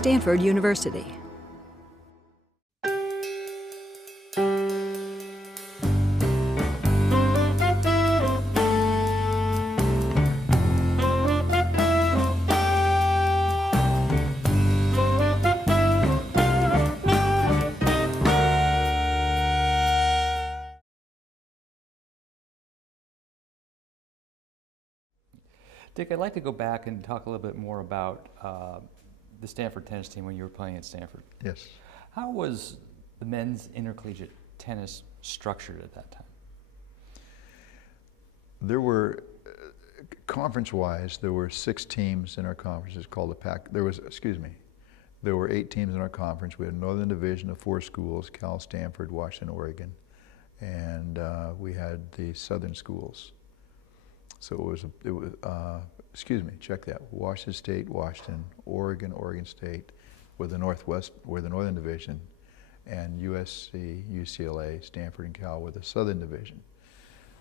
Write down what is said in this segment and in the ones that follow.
Stanford University. Dick, I'd like to go back and talk a little bit more about the Stanford tennis team when you were playing at Stanford. Yes. How was the men's intercollegiate tennis structured at that time? There were, conference-wise, there were 6 teams in our conference. It's called the PAC. There were 8 teams in our conference. We had a northern division of 4 schools: Cal, Stanford, Washington, Oregon, and we had the southern schools. So check that. Washington State, Washington, Oregon, Oregon State were the northern division, and USC, UCLA, Stanford, and Cal were the southern division.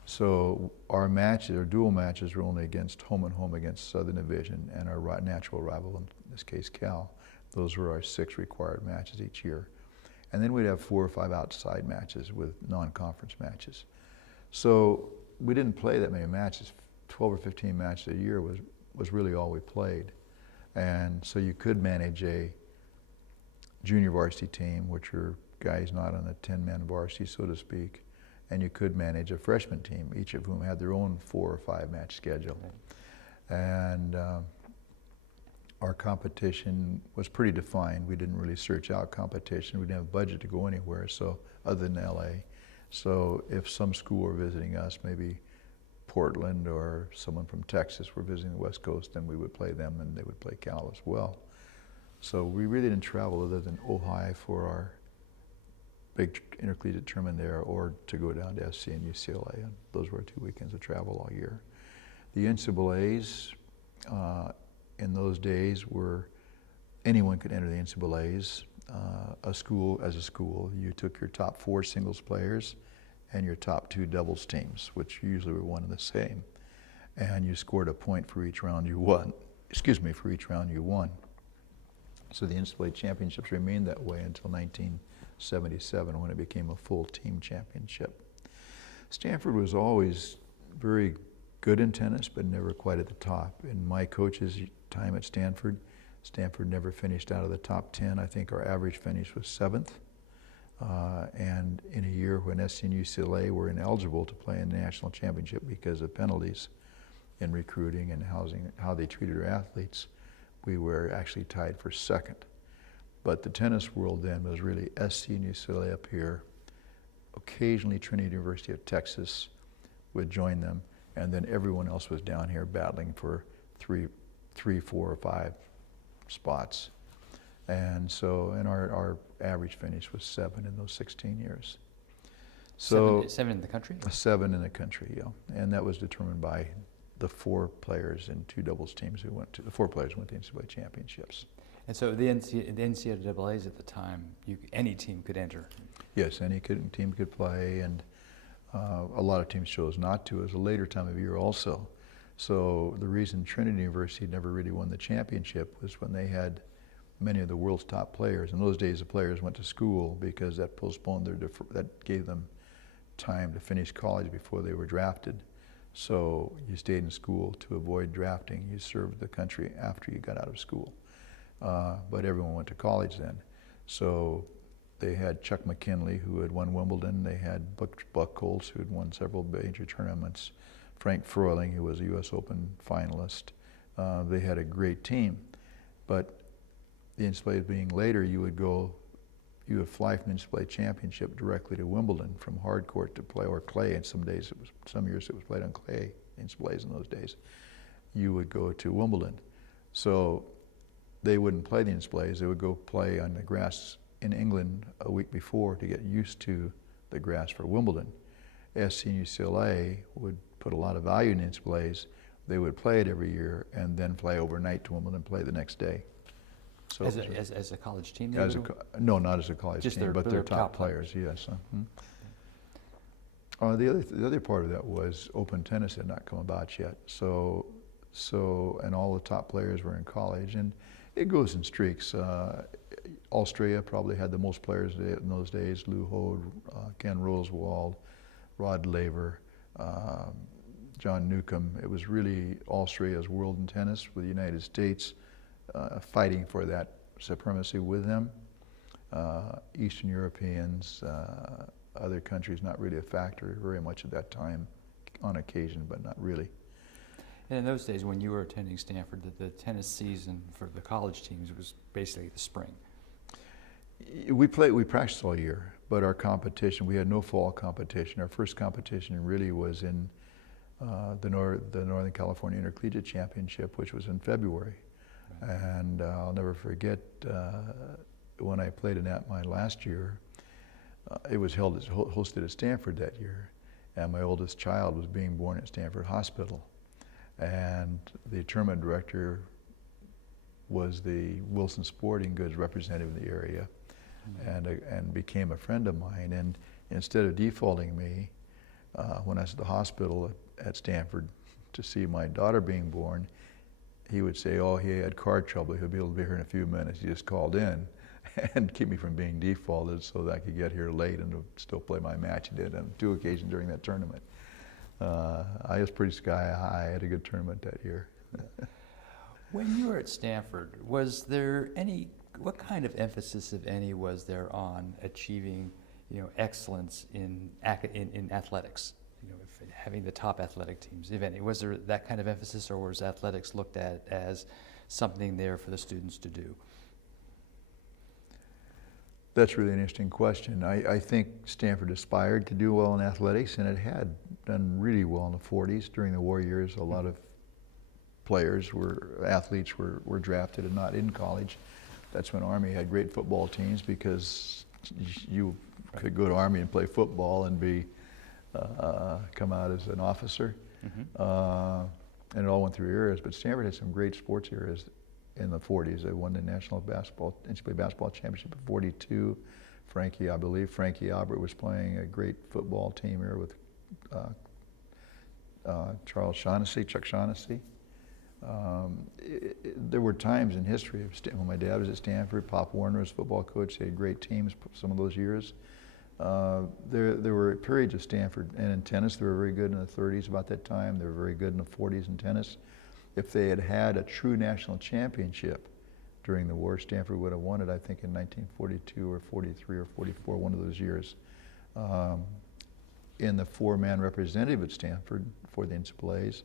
So our matches, our dual matches, were only against home and home against southern division, and our natural rival, in this case Cal. Those were our 6 required matches each year. And then we'd have 4 or 5 outside matches with non-conference matches. So we didn't play that many matches. 12 or 15 matches a year was really all we played. And so you could manage a junior varsity team, which are guys not on the 10-man varsity, so to speak, and you could manage a freshman team, each of whom had their own 4 or 5 match schedule. And our competition was pretty defined. We didn't really search out competition. We didn't have a budget to go anywhere, so other than LA. So if some school were visiting us, maybe Portland or someone from Texas were visiting the West Coast, then we would play them and they would play Cal as well. So we really didn't travel other than Ojai for our big intercollegiate tournament there, or to go down to SC and UCLA. And those were our 2 weekends of travel all year. The NCAAs in those days were, anyone could enter the NCAAs. As a school, you took your top 4 singles players and your top 2 doubles teams, which usually were one and the same. And you scored a point for each round you won. For each round you won. So the NCAA championships remained that way until 1977, when it became a full team championship. Stanford was always very good in tennis, but never quite at the top. In my coach's time at Stanford, Stanford never finished out of the top 10. I think our average finish was 7th. And in a year when SC and UCLA were ineligible to play in the national championship because of penalties in recruiting and how they treated our athletes, we were actually tied for 2nd. But the tennis world then was really SC and UCLA up here. Occasionally Trinity University of Texas would join them, and then everyone else was down here battling for 3, 4, or 5 spots. And so, our average finish was 7 in those 16 years. So 7 in the country? 7 in the country, yeah. And that was determined by the 4 players in 2 doubles teams who went to, the 4 players who went to NCAA championships. And so the NCAAs at the time, any team could enter? Yes, any team could play, and a lot of teams chose not to. It was a later time of year also. So the reason Trinity University never really won the championship was when they had many of the world's top players. In those days, the players went to school because that postponed that gave them time to finish college before they were drafted. So you stayed in school to avoid drafting. You served the country after you got out of school. But everyone went to college then. So they had Chuck McKinley, who had won Wimbledon. They had Buck Holtz, who had won several major tournaments. Frank Froehling, who was a US Open finalist. They had a great team. But the NCAA being later, you would fly from the NCAA championship directly to Wimbledon from hard court to play, or clay, and some years it was played on clay, NCAAs in those days. You would go to Wimbledon. So they wouldn't play the NCAAs, they would go play on the grass in England a week before to get used to the grass for Wimbledon. SC and UCLA would put a lot of value in the NCAAs. They would play it every year and then fly overnight to Wimbledon and play the next day. So as a college team? No, not as a college team, but their top players, yes. The other part of that was open tennis had not come about yet. So and all the top players were in college, and It goes in streaks. Australia probably had the most players in those days. Lou Hode, Ken Rosewald, Rod Laver, John Newcomb. It was really Australia's world in tennis, with the United States fighting for that supremacy with them. Eastern Europeans, other countries, not really a factor very much at that time, on occasion, but not really. And in those days, when you were attending Stanford, the tennis season for the college teams was basically the spring. We practiced all year, but our competition, we had no fall competition. Our first competition really was in the Northern California Intercollegiate Championship, which was in February. Right. And I'll never forget when I played in that my last year, it was hosted at Stanford that year, and my oldest child was being born at Stanford Hospital. And the tournament director was the Wilson Sporting Goods representative in the area, and became a friend of mine. And instead of defaulting me, when I was at the hospital at Stanford to see my daughter being born, he would say, oh, he had car trouble, he'll be able to be here in a few minutes. He just called in and keep me from being defaulted so that I could get here late and still play my match. He did on 2 occasions during that tournament. I was pretty sky high. I had a good tournament that year. When you were at Stanford, was there what kind of emphasis, if any, was there on achieving, excellence in athletics? Having the top athletic teams, if any. Was there that kind of emphasis, or was athletics looked at as something there for the students to do? That's really an interesting question. I think Stanford aspired to do well in athletics, and it had done really well in the 40s. During the war years, a lot of athletes were drafted and not in college. That's when Army had great football teams, because you could go to Army and play football and come out as an officer. Mm-hmm. And it all went through eras, but Stanford had some great sports eras in the 40s. They won the National NCAA Basketball Championship in 42. I believe Frankie Albert was playing a great football team here with Chuck Shaughnessy. There were times in history when my dad was at Stanford, Pop Warner was football coach. They had great teams some of those years. There were periods of Stanford, and in tennis they were very good in the 30s about that time. They were very good in the 40s in tennis. If they had had a true national championship during the war, Stanford would have won it, I think, in 1942 or 43 or 44, one of those years. In the 4-man representative at Stanford for the NCAAs,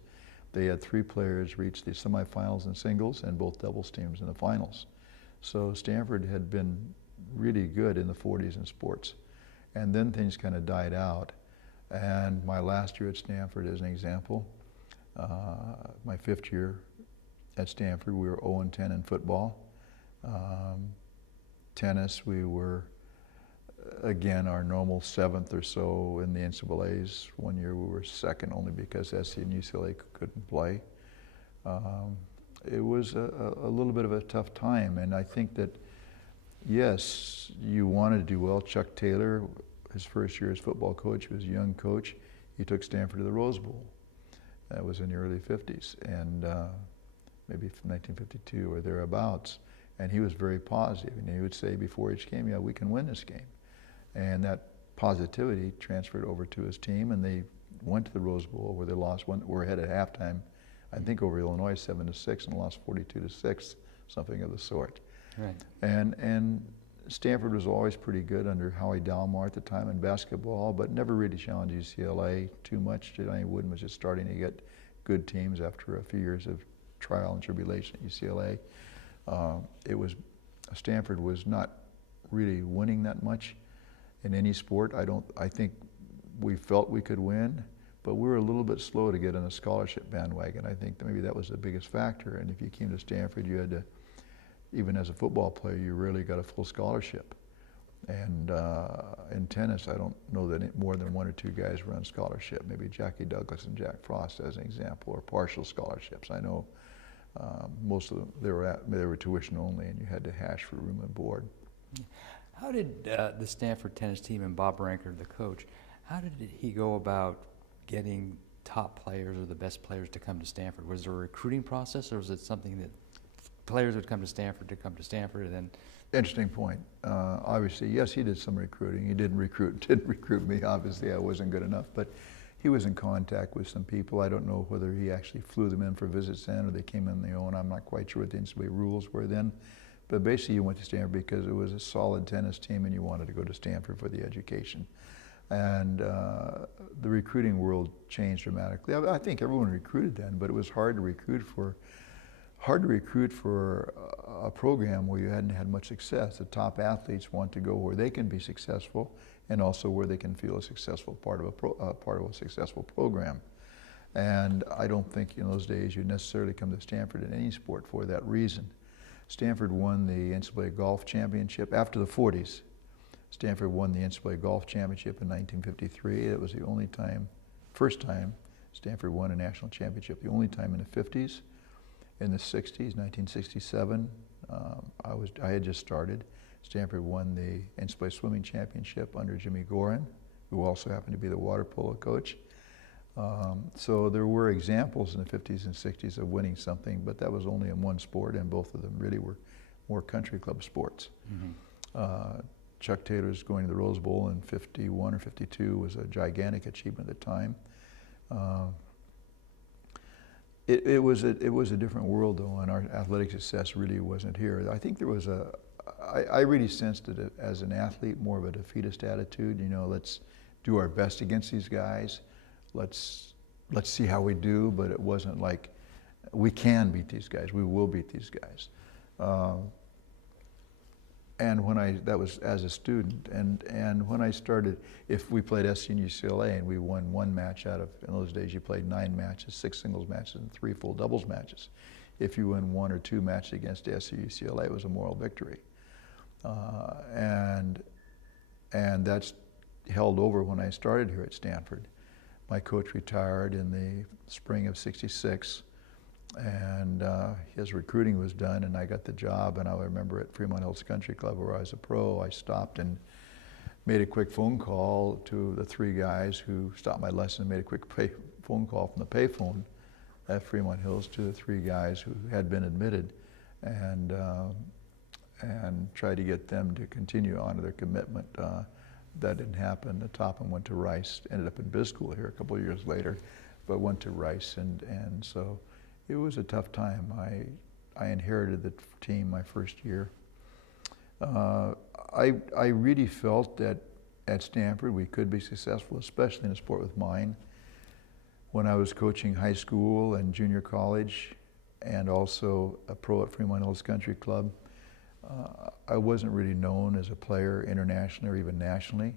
they had 3 players reach the semifinals in singles and both doubles teams in the finals. So Stanford had been really good in the 40s in sports. And then things kind of died out. And my last year at Stanford, as an example, my 5th year at Stanford, we were 0-10 in football. Tennis, we were, again, our normal 7th or so in the NCAAs. One year we were 2nd only because SC and UCLA couldn't play. It was a little bit of a tough time, and I think that, yes, you wanted to do well. Chuck Taylor, his first year as football coach, he was a young coach. He took Stanford to the Rose Bowl. That was in the early 50s, and maybe from 1952 or thereabouts. And he was very positive, and he would say before each game, yeah, we can win this game. And that positivity transferred over to his team, and they went to the Rose Bowl where they lost were ahead at halftime, I think over Illinois 7-6, and lost 42-6, something of the sort. Right. And Stanford was always pretty good under Howie Dalmar at the time in basketball, but never really challenged UCLA too much. Johnny Wooden was just starting to get good teams after a few years of trial and tribulation at UCLA. Stanford was not really winning that much in any sport. I think we felt we could win, but we were a little bit slow to get on a scholarship bandwagon. I think that maybe that was the biggest factor. And if you came to Stanford, you had to, even as a football player, you rarely got a full scholarship. And in tennis, I don't know that more than 1 or 2 guys were on scholarship, maybe Jackie Douglas and Jack Frost as an example, or partial scholarships. I know most of them, they were tuition only, and you had to hash for room and board. How did the Stanford tennis team and Bob Ranker, the coach, how did he go about getting top players or the best players to come to Stanford? Was there a recruiting process, or was it something that players would come to Stanford, and then Interesting point. Obviously, yes, he did some recruiting. He didn't recruit me. Obviously, I wasn't good enough, but he was in contact with some people. I don't know whether he actually flew them in for visits then, or they came in their own. I'm not quite sure what the NCAA rules were then. But basically, you went to Stanford because it was a solid tennis team, and you wanted to go to Stanford for the education. And the recruiting world changed dramatically. I think everyone recruited then, but it was hard to recruit for a program where you hadn't had much success. The top athletes want to go where they can be successful, and also where they can feel a successful part of a successful program. And I don't think in those days you'd necessarily come to Stanford in any sport for that reason. Stanford won the NCAA golf championship after the 40s. Stanford won the NCAA golf championship in 1953. It was the first time Stanford won a national championship. The only time in the 50s. In the 60s, 1967, I had just started. Stanford won the NCAA swimming championship under Jimmy Gorin, who also happened to be the water polo coach. So there were examples in the 50s and 60s of winning something, but that was only in one sport, and both of them really were more country club sports. Mm-hmm. Chuck Taylor's going to the Rose Bowl in 51 or 52 was a gigantic achievement at the time. It was a different world though, and our athletic success really wasn't here. I think there was I really sensed it as an athlete, more of a defeatist attitude. You know, let's do our best against these guys. Let's see how we do, but it wasn't like we can beat these guys. We will beat these guys. And that was as a student, and when I started, if we played SC and UCLA and we won one match out of, in those days you played 9 matches, 6 singles matches and 3 full doubles matches. If you win 1 or 2 matches against SC or UCLA, it was a moral victory. And that's held over when I started here at Stanford. My coach retired in the spring of '66. And his recruiting was done, and I got the job. And I remember at Fremont Hills Country Club, where I was a pro, I stopped and made a quick phone call to the 3 guys who stopped my lesson and made a quick phone call from the payphone at Fremont Hills to the 3 guys who had been admitted, and tried to get them to continue on to their commitment. That didn't happen. The top one went to Rice, ended up in biz school here a couple of years later, but went to Rice, and so it was a tough time. I inherited the team my first year. I really felt that at Stanford we could be successful, especially in a sport with mine. When I was coaching high school and junior college, and also a pro at Fremont Hills Country Club, I wasn't really known as a player internationally or even nationally,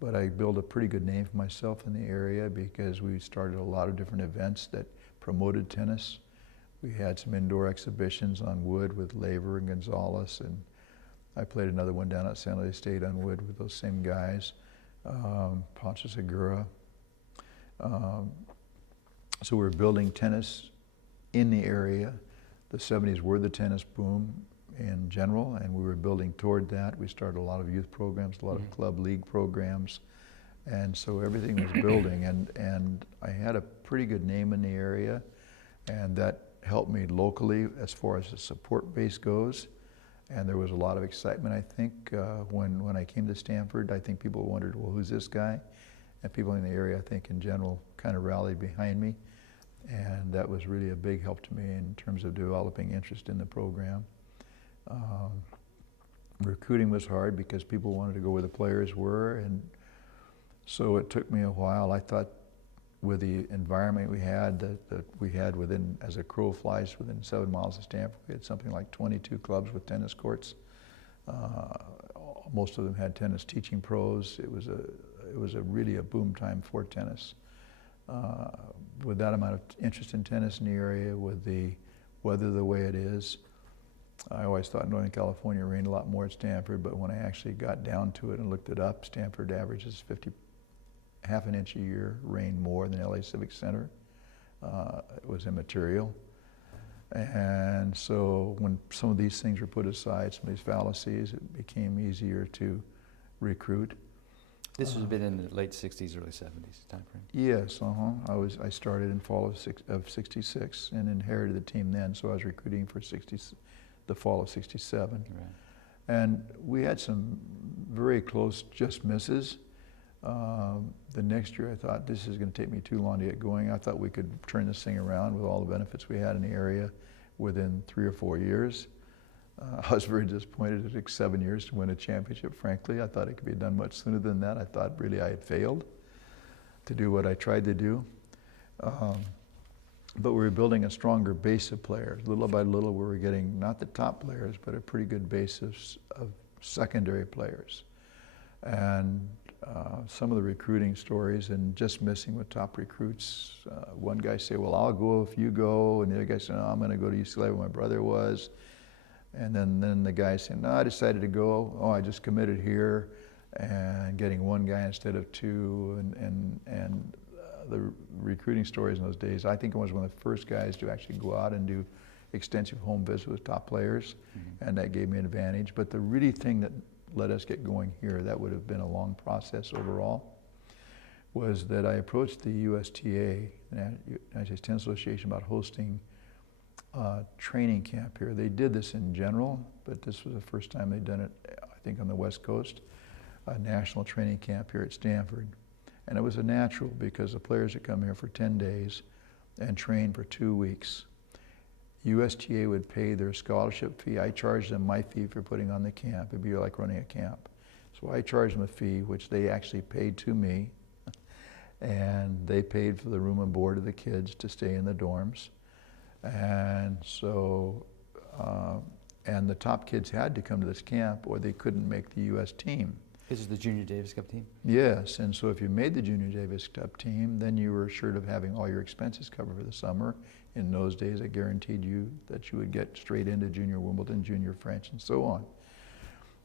but I built a pretty good name for myself in the area because we started a lot of different events that promoted tennis. We had some indoor exhibitions on wood with Laver and Gonzalez, and I played another one down at San Jose State on wood with those same guys, Ponce Segura. So we were building tennis in the area. The 70s were the tennis boom in general, and we were building toward that. We started a lot of youth programs, a lot of club league programs, and so everything was building, and I had a pretty good name in the area, and that helped me locally as far as the support base goes. And there was a lot of excitement, I think, when I came to Stanford. I think people wondered, well, who's this guy? And people in the area, I think, in general, kind of rallied behind me. And that was really a big help to me in terms of developing interest in the program. Recruiting was hard because people wanted to go where the players were, and so it took me a while. I thought with the environment we had, that we had within, as a crow flies, within 7 miles of Stanford, we had something like 22 clubs with tennis courts. Most of them had tennis teaching pros. It was really a boom time for tennis. With that amount of interest in tennis in the area, with the weather the way it is, I always thought Northern California rained a lot more at Stanford, but when I actually got down to it and looked it up, Stanford averages half an inch a year rain more than LA Civic Center. It was immaterial. And so when some of these things were put aside, some of these fallacies, it became easier to recruit. This would have been in the late 60s, early 70s time frame. Yes, I started in fall of '66 and inherited the team then, so I was recruiting for the fall of '67. Right. And we had some very close just misses. The next year I thought, this is going to take me too long to get going. I thought we could turn this thing around with all the benefits we had in the area within 3 or 4 years. I was very disappointed it took 7 years to win a championship, frankly. I thought it could be done much sooner than that. I thought really I had failed to do what I tried to do. But we were building a stronger base of players. Little by little, we were getting not the top players, but a pretty good base of secondary players. And some of the recruiting stories and just missing with top recruits. One guy said, well, I'll go if you go. And the other guy said, no, I'm going to go to UCLA where my brother was. And then the guy said, no, I decided to go. Oh, I just committed here. And getting one guy instead of two. And the recruiting stories in those days, I think I was one of the first guys to actually go out and do extensive home visits with top players. Mm-hmm. And that gave me an advantage. But the really thing that let us get going here, that would have been a long process overall, was that I approached the USTA, the United States Tennis Association, about hosting a training camp here. They did this in general, but this was the first time they'd done it, I think, on the West Coast, a national training camp here at Stanford. And it was a natural because the players would come here for 10 days and train for 2 weeks. USTA would pay their scholarship fee. I charged them my fee for putting on the camp. It'd be like running a camp. So I charged them a fee, which they actually paid to me. And they paid for the room and board of the kids to stay in the dorms. And so, and the top kids had to come to this camp or they couldn't make the US team. This is the Junior Davis Cup team? Yes, and so if you made the Junior Davis Cup team, then you were assured of having all your expenses covered for the summer. In those days, it guaranteed you that you would get straight into Junior Wimbledon, Junior French, and so on.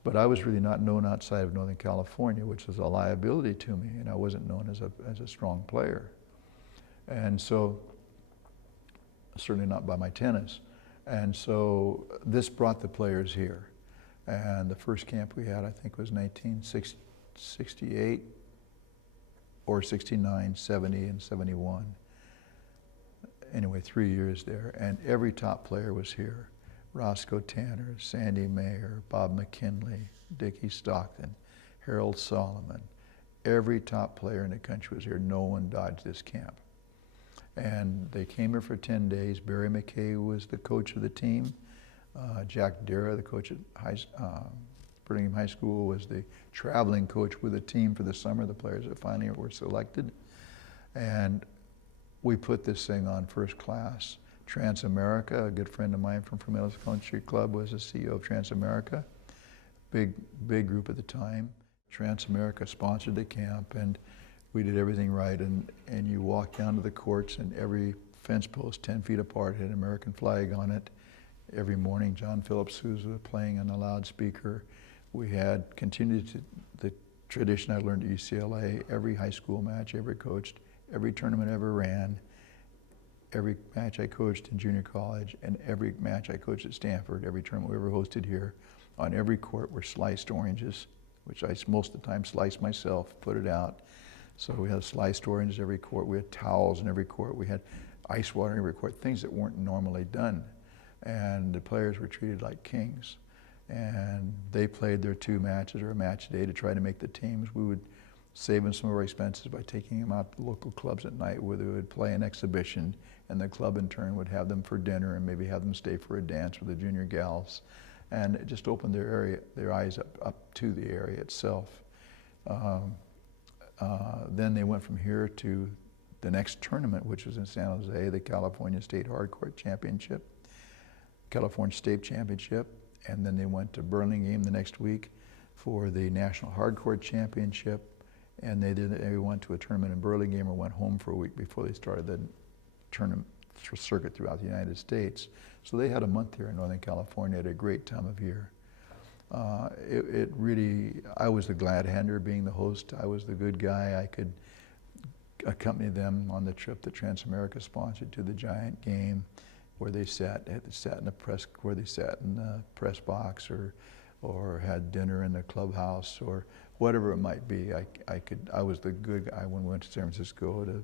But I was really not known outside of Northern California, which was a liability to me, and I wasn't known as a strong player. And so, certainly not by my tennis. And so this brought the players here. And the first camp we had, I think, was 1968 or 69, 70, and 71. Anyway, 3 years there. And every top player was here. Roscoe Tanner, Sandy Mayer, Bob McKinley, Dickie Stockton, Harold Solomon. Every top player in the country was here. No one dodged this camp. And they came here for 10 days. Barry McKay was the coach of the team. Jack Dara, the coach at Birmingham High School, was the traveling coach with the team for the summer, the players that finally were selected. And we put this thing on first class. Transamerica, a good friend of mine from Mills Country Club, was the CEO of Transamerica. Big group at the time. Transamerica sponsored the camp, and we did everything right. And you walk down to the courts, and every fence post 10 feet apart had an American flag on it. Every morning, John Phillips, who was playing on the loudspeaker. We had continued the tradition I learned at UCLA. Every high school match I ever coached, every tournament I ever ran, every match I coached in junior college, and every match I coached at Stanford, every tournament we ever hosted here, on every court were sliced oranges, which I most of the time sliced myself, put it out. So we had sliced oranges every court. We had towels in every court. We had ice water in every court, things that weren't normally done. And the players were treated like kings. And they played their 2 matches or a match a day to try to make the teams. We would save them some of our expenses by taking them out to the local clubs at night where they would play an exhibition, and the club in turn would have them for dinner and maybe have them stay for a dance with the junior gals. And it just opened their eyes up to the area itself. Then they went from here to the next tournament, which was in San Jose, the California State Hardcourt Championship. California State Championship, and then they went to Burlingame the next week for the National Hardcourt Championship, and they went to a tournament in Burlingame or went home for a week before they started the tournament circuit throughout the United States. So they had a month here in Northern California at a great time of year. It really, I was the glad hander being the host. I was the good guy. I could accompany them on the trip that Transamerica sponsored to the Giant game, where they sat in the press, where they sat in the press box, or or had dinner in the clubhouse, or whatever it might be. I was the good guy when we went to San Francisco to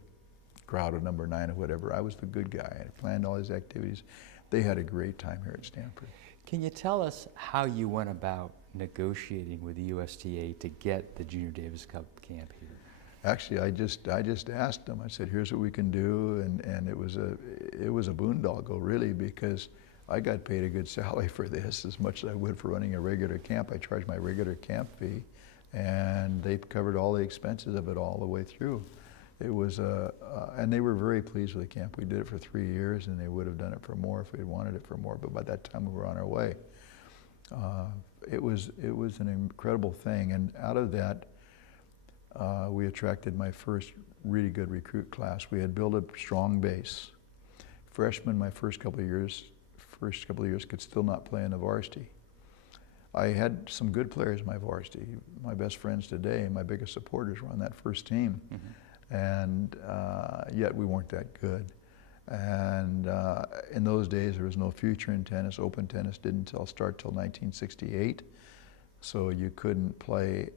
crowd of number 9 or whatever. I was the good guy. I planned all these activities. They had a great time here at Stanford. Can you tell us how you went about negotiating with the USTA to get the Junior Davis Cup camp here? Actually, I just asked them. I said, "Here's what we can do," and it was a boondoggle really, because I got paid a good salary for this, as much as I would for running a regular camp. I charged my regular camp fee, and they covered all the expenses of it all the way through. It was and they were very pleased with the camp. We did it for 3 years, and they would have done it for more if we had wanted it for more. But by that time, we were on our way. It was an incredible thing, and out of that, we attracted my first really good recruit class. We had built a strong base. Freshmen, my first couple of years could still not play in the varsity. I had some good players in my varsity. My best friends today and my biggest supporters were on that first team. Mm-hmm. And yet we weren't that good. And in those days, there was no future in tennis. Open tennis didn't start till 1968. So you couldn't play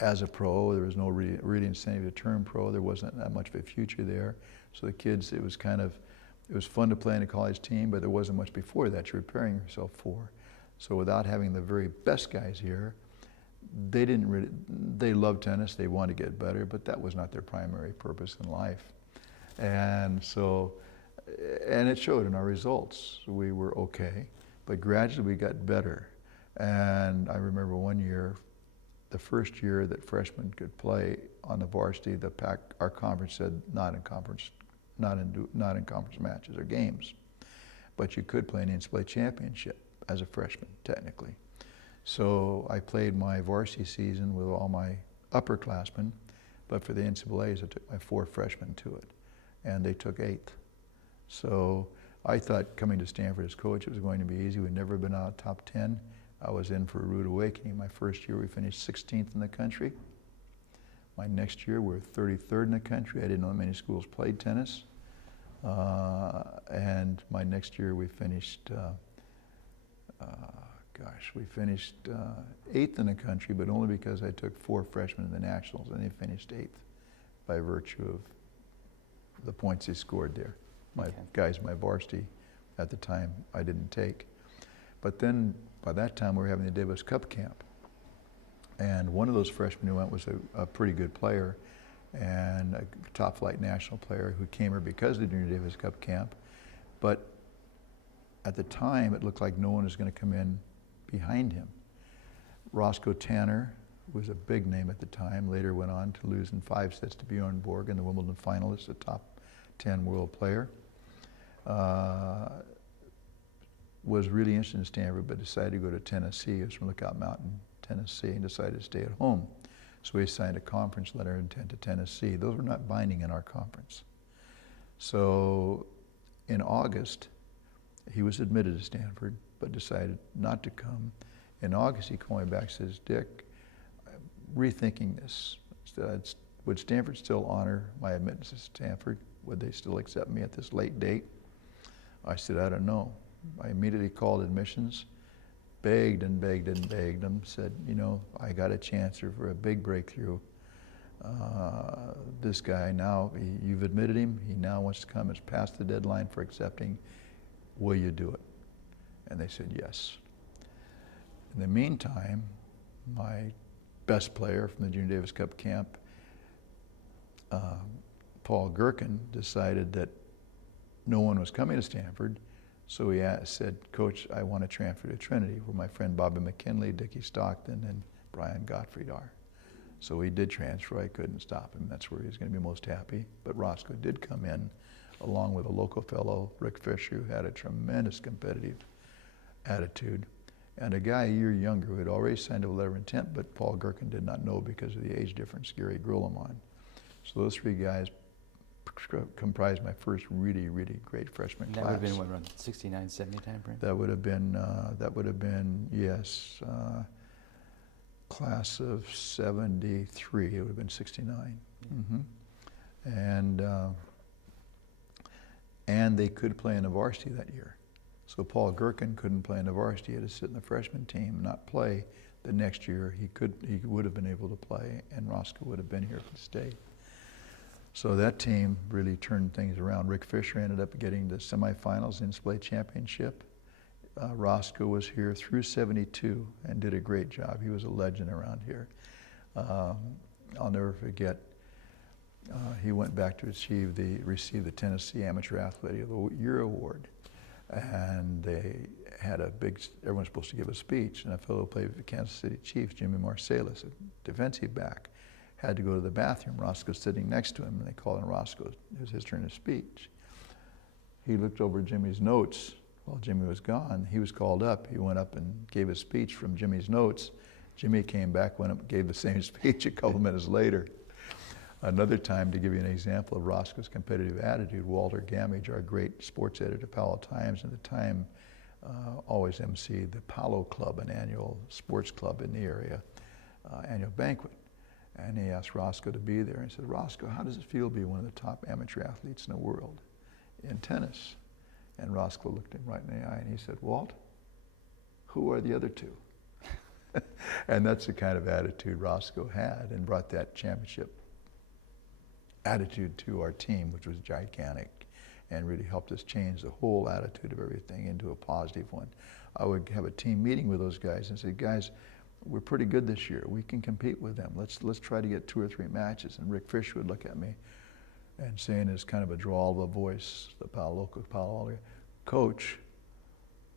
as a pro. There was no really incentive to turn pro. There wasn't that much of a future there. So the kids, it was fun to play in a college team, but there wasn't much before that you're preparing yourself for. So without having the very best guys here, they loved tennis, they wanted to get better, but that was not their primary purpose in life. And so, and it showed in our results. We were okay, but gradually we got better. And I remember one year, the first year that freshmen could play on the varsity, our conference said not in conference matches or games, but you could play an NCAA championship as a freshman, technically. So I played my varsity season with all my upperclassmen, but for the NCAAs, I took my 4 freshmen to it, and they took 8th. So I thought coming to Stanford as coach, it was going to be easy. We'd never been out of top 10. I was in for a rude awakening. My first year, we finished 16th in the country. My next year, we were 33rd in the country. I didn't know many schools played tennis. And my next year, we finished, we finished 8th in the country, but only because I took 4 freshmen in the nationals, and they finished 8th by virtue of the points they scored there. My guys, my varsity at the time, I didn't take. But then, by that time, we were having the Davis Cup camp. And one of those freshmen who went was a pretty good player and a top-flight national player who came here because of the Junior Davis Cup camp. But at the time, it looked like no one was going to come in behind him. Roscoe Tanner was a big name at the time, later went on to lose in 5 sets to Bjorn Borg in the Wimbledon finalist, a top 10 world player. Was really interested in Stanford, but decided to go to Tennessee. He was from Lookout Mountain, Tennessee, and decided to stay at home. So he signed a conference letter of intent to Tennessee. Those were not binding in our conference. So in August, he was admitted to Stanford, but decided not to come. In August, he called me back and says, "Dick, I'm rethinking this. Would Stanford still honor my admittance to Stanford? Would they still accept me at this late date?" I said, "I don't know." I immediately called admissions, begged and begged and begged them, said, "You know, I got a chance here for a big breakthrough. This guy now, you've admitted him, he now wants to come, it's past the deadline for accepting. Will you do it?" And they said yes. In the meantime, my best player from the Junior Davis Cup camp, Paul Gherkin, decided that no one was coming to Stanford. So he said, "Coach, I want to transfer to Trinity, where my friend Bobby McKinley, Dickie Stockton, and Brian Gottfried are." So he did transfer. I couldn't stop him. That's where he was going to be most happy. But Roscoe did come in, along with a local fellow, Rick Fisher, who had a tremendous competitive attitude, and a guy a year younger who had already signed a letter of intent, but Paul Gherkin did not know because of the age difference Gary Grulemon. So those 3 guys comprised my first really, really great freshman class. That would have been what, around 69, 70 time frame? That would have been, yes, class of 73. It would have been 69. Mm-hmm. And they could play in the varsity that year. So So Paul Gherkin couldn't play in the varsity. He had to sit in the freshman team and not play. The next year he would have been able to play, and Roscoe would have been here to stay. So that team really turned things around. Rick Fisher ended up getting the semifinals in NCAA championship. Roscoe was here through '72 and did a great job. He was a legend around here. I'll never forget, he went back to receive the Tennessee Amateur Athlete of the Year award. And they had everyone's supposed to give a speech, and a fellow who played for the Kansas City Chiefs, Jimmy Marsalis, a defensive back, had to go to the bathroom. Roscoe's sitting next to him, and they called on Roscoe. It was his turn to speech. He looked over Jimmy's notes while Jimmy was gone. He was called up. He went up and gave a speech from Jimmy's notes. Jimmy came back, went up and gave the same speech a couple minutes later. Another time, to give you an example of Roscoe's competitive attitude, Walter Gamage, our great sports editor at Powell Times at the time, always emceed the Palo Club, an annual sports club in the area, annual banquet. And he asked Roscoe to be there. And he said, Roscoe, how does it feel to be one of the top amateur athletes in the world in tennis? And Roscoe looked him right in the eye and he said, Walt, who are the other two? And that's the kind of attitude Roscoe had, and brought that championship attitude to our team, which was gigantic, and really helped us change the whole attitude of everything into a positive one. I would have a team meeting with those guys and say, guys, we're pretty good this year. We can compete with them. Let's try to get 2 or 3 matches. And Rick Fisher would look at me and say in his kind of a drawl of a voice, the local Palo, Coach,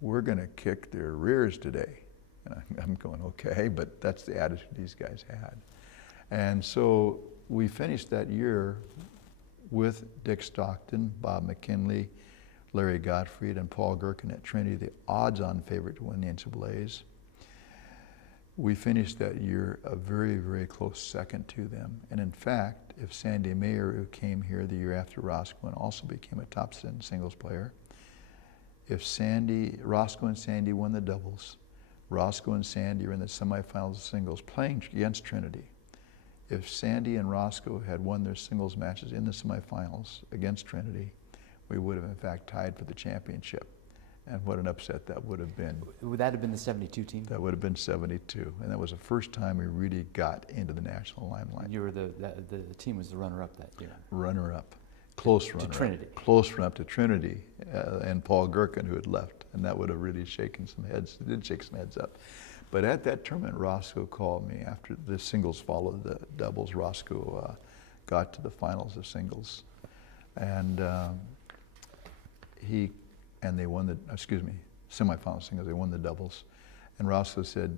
we're going to kick their rears today. And I'm going, okay, but that's the attitude these guys had. And so we finished that year with Dick Stockton, Bob McKinley, Larry Gottfried, and Paul Gherkin at Trinity, the odds-on favorite to win the NCAAs. We finished that year a very, very close second to them. And in fact, if Sandy Mayer, who came here the year after Roscoe and also became a top 10 singles player, if Roscoe and Sandy won the doubles, Roscoe and Sandy are in the semifinals of singles playing against Trinity. If Sandy and Roscoe had won their singles matches in the semifinals against Trinity, we would have in fact tied for the championship. And what an upset that would have been. Would that have been the '72 team? That would have been '72. And that was the first time we really got into the national limelight. You were the team was the runner-up that year. Runner-up. Close runner-up. To Trinity. Close run-up to Trinity and Paul Gherkin, who had left. And that would have really shaken some heads. It did shake some heads up. But at that tournament, Roscoe called me after the singles followed the doubles. Roscoe got to the finals of singles. And they won the, semifinal singles. They won the doubles. And Roscoe said,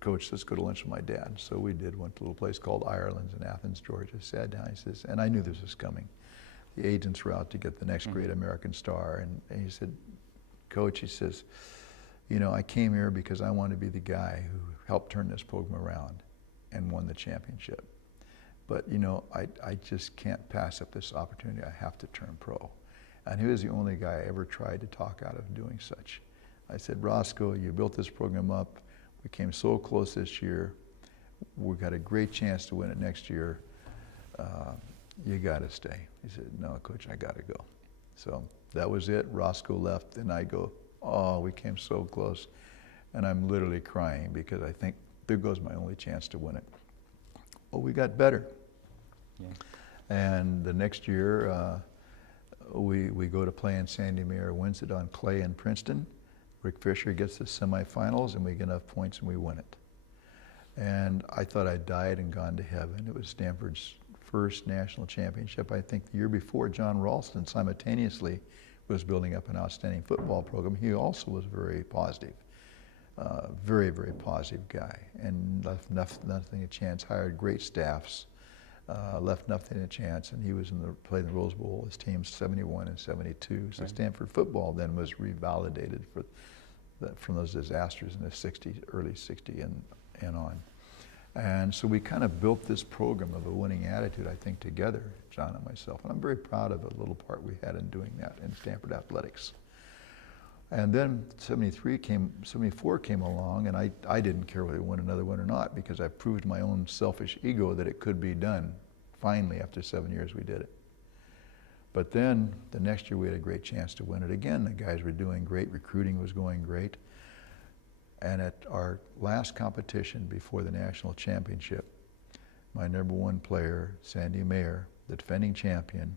Coach, let's go to lunch with my dad. So we did, went to a little place called Ireland's in Athens, Georgia. Sat down, he says, and I knew this was coming. The agents were out to get the next great American star. And he said, Coach, he says, you know, I came here because I want to be the guy who helped turn this program around and won the championship. But, you know, I just can't pass up this opportunity. I have to turn pro. And he was the only guy I ever tried to talk out of doing such. I said, Roscoe, you built this program up. We came so close this year. We've got a great chance to win it next year. You got to stay. He said, no, Coach, I got to go. So that was it. Roscoe left, and I go, oh, we came so close. And I'm literally crying because I think there goes my only chance to win it. Well, we got better. Yeah. And the next year, we go to play in Sandy Mayer, wins it on clay in Princeton. Rick Fisher gets the semifinals, and we get enough points, and we win it. And I thought I'd died and gone to heaven. It was Stanford's first national championship. I think the year before, John Ralston simultaneously was building up an outstanding football program. He also was very positive, very, very positive guy, and left nothing a chance, hired great staffs, left nothing a chance, and he was played in the Rose Bowl, his teams 71 and 72. So right. Stanford football then was revalidated from those disasters in the 60s, early 60s and on. And so we kind of built this program of a winning attitude, I think, together, John and myself. And I'm very proud of the little part we had in doing that in Stanford Athletics. And then 74 came along, and I didn't care whether we won another one or not, because I proved my own selfish ego that it could be done. Finally, after 7 years, we did it. But then the next year we had a great chance to win it again. The guys were doing great, recruiting was going great. And at our last competition before the national championship, my number one player, Sandy Mayer, the defending champion,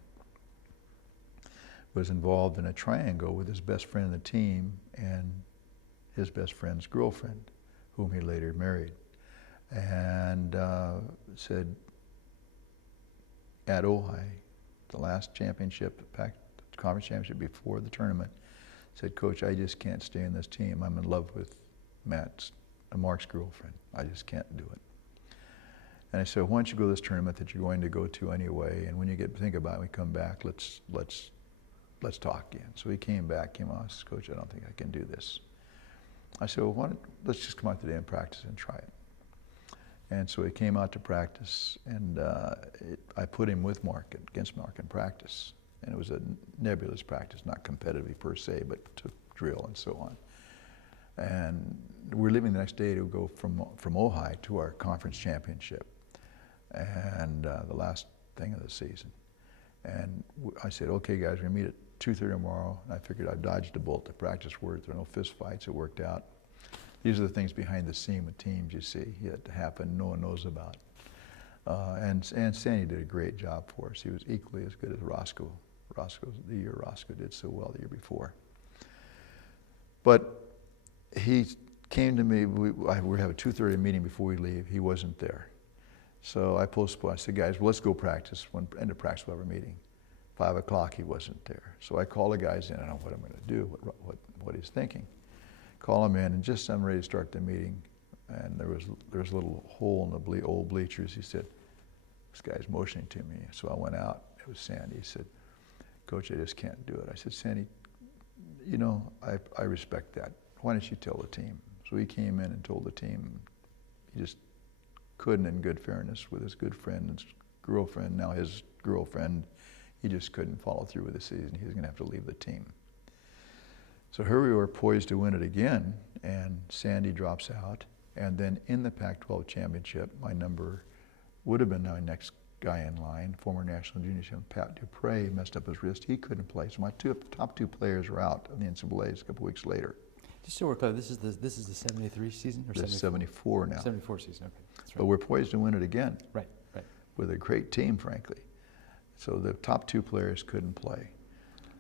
was involved in a triangle with his best friend in the team and his best friend's girlfriend, whom he later married. And said, at Ojai, the last championship, conference championship before the tournament, said, Coach, I just can't stay in this team. I'm in love with Mark's girlfriend. I just can't do it. And I said, why don't you go to this tournament that you're going to go to anyway, and when you think about it, we come back, let's talk again. So he came back, I said, Coach, I don't think I can do this. I said, well, let's just come out today and practice and try it. And so he came out to practice, and I put him against Mark in practice. And it was a nebulous practice, not competitively per se, but to drill and so on. And we're leaving the next day to go from Ojai to our conference championship, and the last thing of the season. And I said, okay guys, we're gonna meet at 2:30 tomorrow. And I figured I dodged a bullet. The practice worked, there were no fist fights, it worked out. These are the things behind the scene with teams you see yet to happen, no one knows about. And Sandy did a great job for us. He was equally as good as Roscoe. Roscoe did so well the year before. But he came to me, we have a 2:30 meeting before we leave. He wasn't there. So I postponed. I said, guys, well, let's go practice. End of practice, we'll have a meeting. 5 o'clock, he wasn't there. So I called the guys in. I don't know what I'm going to do, what he's thinking. Call him in, and just I'm ready to start the meeting. And there was a little hole in the old bleachers. He said, this guy's motioning to me. So I went out. It was Sandy. He said, Coach, I just can't do it. I said, Sandy, you know, I respect that. Why don't you tell the team? So he came in and told the team. He just couldn't, in good fairness, with his good friend, his girlfriend, now his girlfriend, he just couldn't follow through with the season. He was going to have to leave the team. So here we were poised to win it again, and Sandy drops out. And then in the Pac-12 championship, my number would have been my next guy in line, former national junior champion Pat Dupre, messed up his wrist. He couldn't play. So my top two players were out in the NCAAs a couple weeks later. Just so we're clear, this is the 73 season or This is 74 now. 74 season, okay. That's right. But we're poised to win it again. Right. With a great team, frankly. So the top two players couldn't play.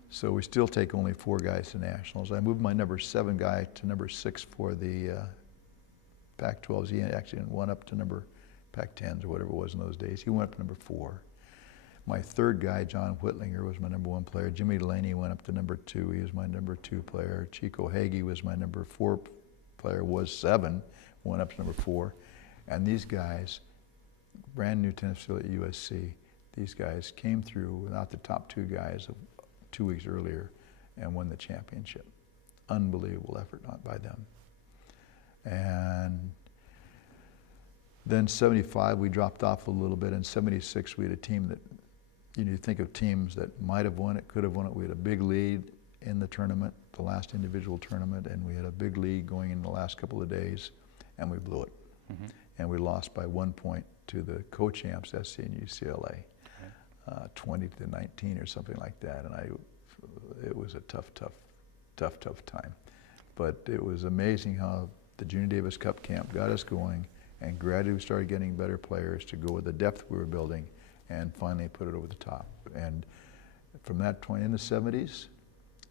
So we still take only 4 guys to nationals. I moved my number 7 guy to number 6 for the Pac-12s. He actually went up to number Pac-10s or whatever it was in those days. He went up to number 4. My third guy, John Whitlinger, was my number 1 player. Jimmy Delaney went up to number 2. He was my number 2 player. Chico Hagee was my number 4 player, was 7, went up to number 4. And these guys, brand new tennis facility at USC, these guys came through without the top 2 guys of 2 weeks earlier and won the championship. Unbelievable effort by them. And then 75, we dropped off a little bit. In 76, we had a team that, you think of teams that might have won it, could have won it. We had a big lead in the tournament, the last individual tournament, and we had a big lead going in the last couple of days, and we blew it. Mm-hmm. And we lost by 1 point to the co-champs, SC and UCLA, 20-19 or something like that. And it was a tough time. But it was amazing how the Junior Davis Cup camp got us going, and gradually we started getting better players to go with the depth we were building, and finally put it over the top. And from that point in the 70s,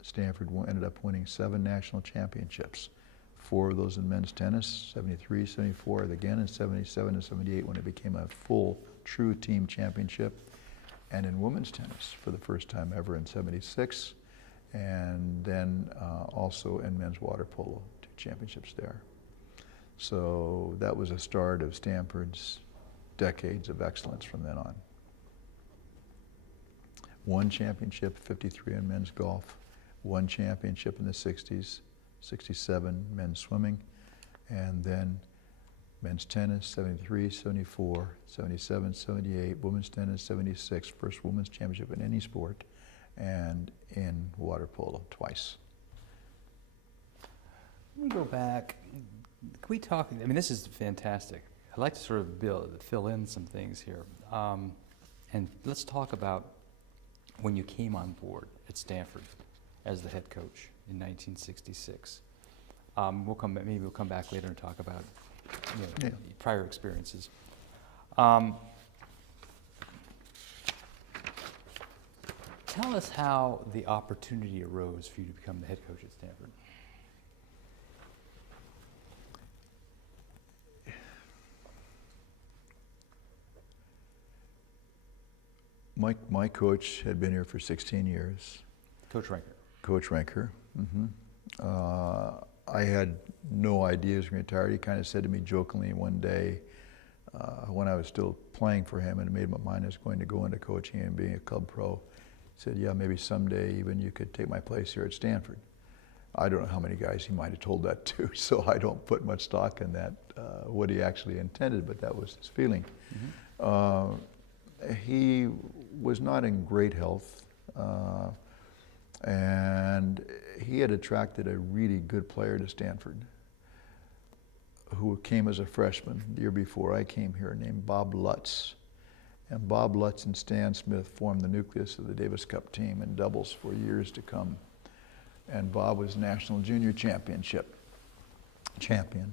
Stanford ended up winning 7 national championships. 4 of those in men's tennis, 73, 74, again in 77 and 78 when it became a full, true team championship. And in women's tennis for the first time ever in 76, and then also in men's water polo, 2 championships there. So that was a start of Stanford's decades of excellence from then on. 1 championship, 53 in men's golf, 1 championship in the 60s, 67 men's swimming, and then men's tennis, 73, 74, 77, 78, women's tennis, 76, first women's championship in any sport, and in water polo twice. Let me go back. Can we talk, I mean, this is fantastic. I'd like to sort of fill in some things here. And let's talk about when you came on board at Stanford as the head coach in 1966. Maybe we'll come back later and talk about prior experiences. Tell us how the opportunity arose for you to become the head coach at Stanford. My coach had been here for 16 years. Coach Ranker. Coach Ranker. I had no idea he was going to retire. He kind of said to me jokingly one day when I was still playing for him and made my mind I was going to go into coaching and being a club pro. He said, yeah, maybe someday even you could take my place here at Stanford. I don't know how many guys he might have told that to, so I don't put much stock in that, what he actually intended, but that was his feeling. He was not in great health, and he had attracted a really good player to Stanford who came as a freshman the year before I came here, named Bob Lutz. And Bob Lutz and Stan Smith formed the nucleus of the Davis Cup team in doubles for years to come. And Bob was national junior championship champion,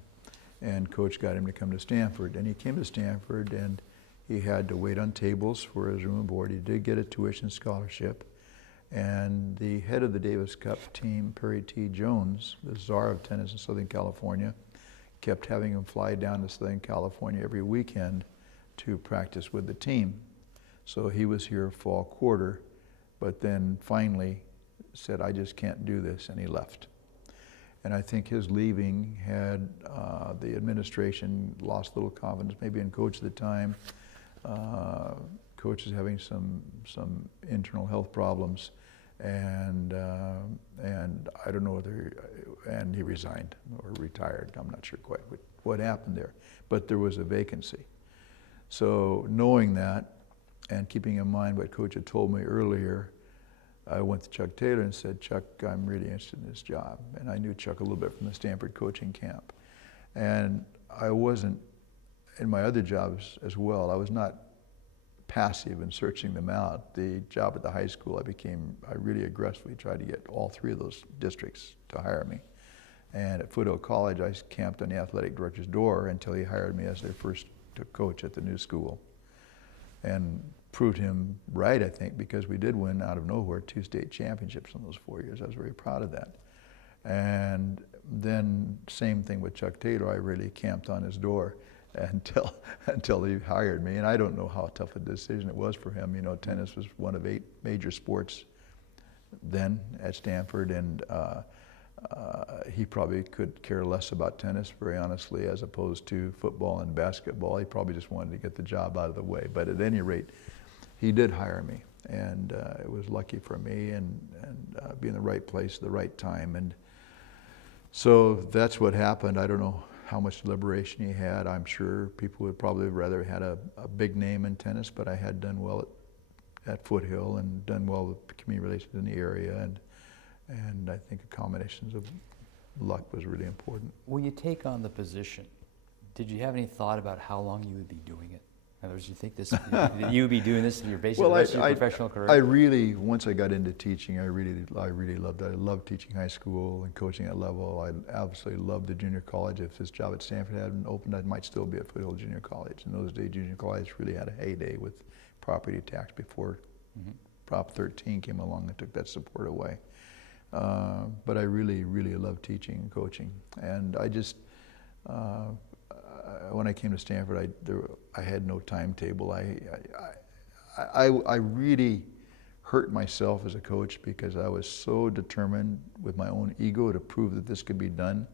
and coach got him to come to Stanford. And he came to Stanford and he had to wait on tables for his room and board. He did get a tuition scholarship. And the head of the Davis Cup team, Perry T. Jones, the czar of tennis in Southern California, kept having him fly down to Southern California every weekend to practice with the team. So he was here fall quarter, but then finally said, I just can't do this, and he left. And I think his leaving had the administration lost a little confidence, maybe in coach at the time. Coach is having some internal health problems, and I don't know whether, and he resigned or retired. I'm not sure quite what happened there, but there was a vacancy. So knowing that and keeping in mind what Coach had told me earlier, I went to Chuck Taylor and said, Chuck, I'm really interested in this job. And I knew Chuck a little bit from the Stanford coaching camp. And I wasn't, in my other jobs as well, I was not passive in searching them out. The job at the high school, I really aggressively tried to get all three of those districts to hire me. And at Foothill College, I camped on the athletic director's door until he hired me as their first coach at the new school. And proved him right, I think, because we did win out of nowhere 2 state championships in those 4 years. I was very proud of that. And then same thing with Chuck Taylor. I really camped on his door until he hired me. And I don't know how tough a decision it was for him. You know, tennis was one of 8 major sports then at Stanford, and he probably could care less about tennis, very honestly, as opposed to football and basketball. He probably just wanted to get the job out of the way. But at any rate, he did hire me, and it was lucky for me, and be in the right place at the right time. And so that's what happened. I don't know how much deliberation he had. I'm sure people would probably have rather had a big name in tennis, but I had done well at Foothill and done well with community relations in the area, and I think a combination of luck was really important. When you take on the position, did you have any thought about how long you would be doing it? In other words, you think that you would be doing this in your basic rest of your professional career? I really, once I got into teaching, I really loved it. I loved teaching high school and coaching at level. I absolutely loved the junior college. If this job at Stanford hadn't opened, I might still be at Foothill Junior College. In those days, junior college really had a heyday with property tax before Prop 13 came along and took that support away. But I really, really loved teaching and coaching. And I just, when I came to Stanford, I had no timetable. I really hurt myself as a coach because I was so determined with my own ego to prove that this could be done